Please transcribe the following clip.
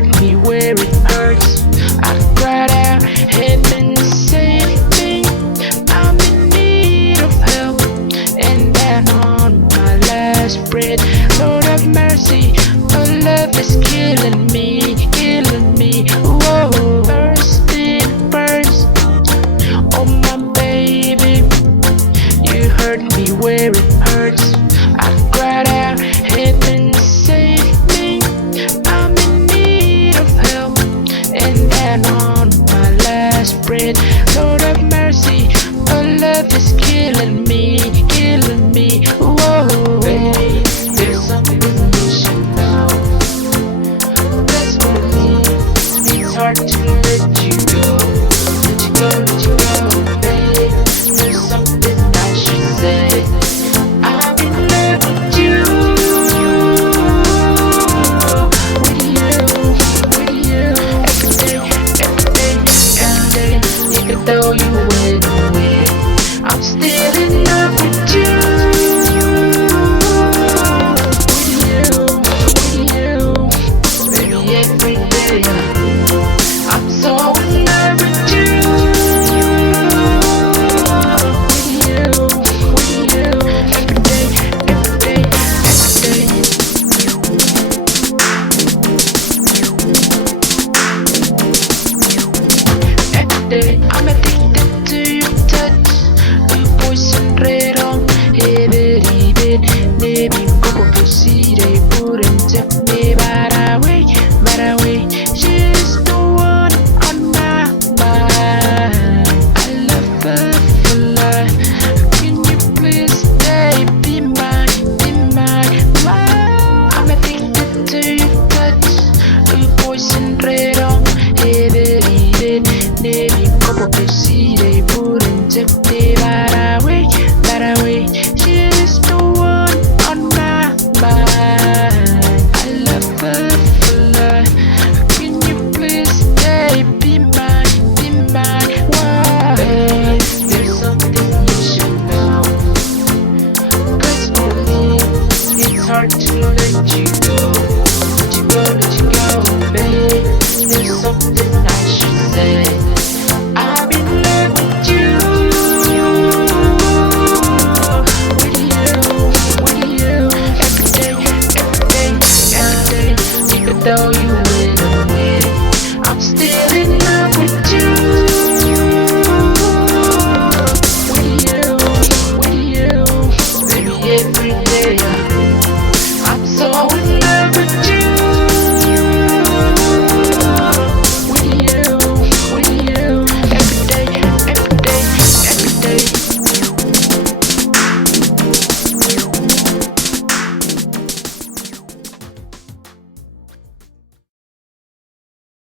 hurt me where it hurts. I cried out, heaven save me. I'm in need of help, and then on my last breath, Lord have mercy, your love is killing me, killing me. Whoa, first thing first, oh my baby, you hurt me where it hurts. I cried out, heaven save me. I'm in need of help, and then on my last breath, Lord have mercy, your love is killing me, killing me. Whoa, babe, there's something you should know. Let's believe it's hard to let you go, let you go, let you go, babe. There's something I should say. I'm in love with you, with you. Every day, even though you went away, I'm still in love with you, with you. Baby, every day, I'm so in love with you, with you. Every day, every day, every day. Every day, I'm addicted to your touch, your voice enredo. Everyday, never como posible, wouldn't take me but away, but away. She's the one on my mind. I love her for life. Can you please stay, be mine, be mine? Wow. I'm addicted to your touch, your voice enredo. Everyday, never como posible, wouldn't take me but away, but away. She's the one on my mind. I love her for life. Can you please stay, be mine, be mine? Why? Babe, there's something you should know. Let's believe it's hard to let you go, let you go, let you go, babe. There's something I should say. I'm in love with you, with you. Every day, every day, every day. Even though you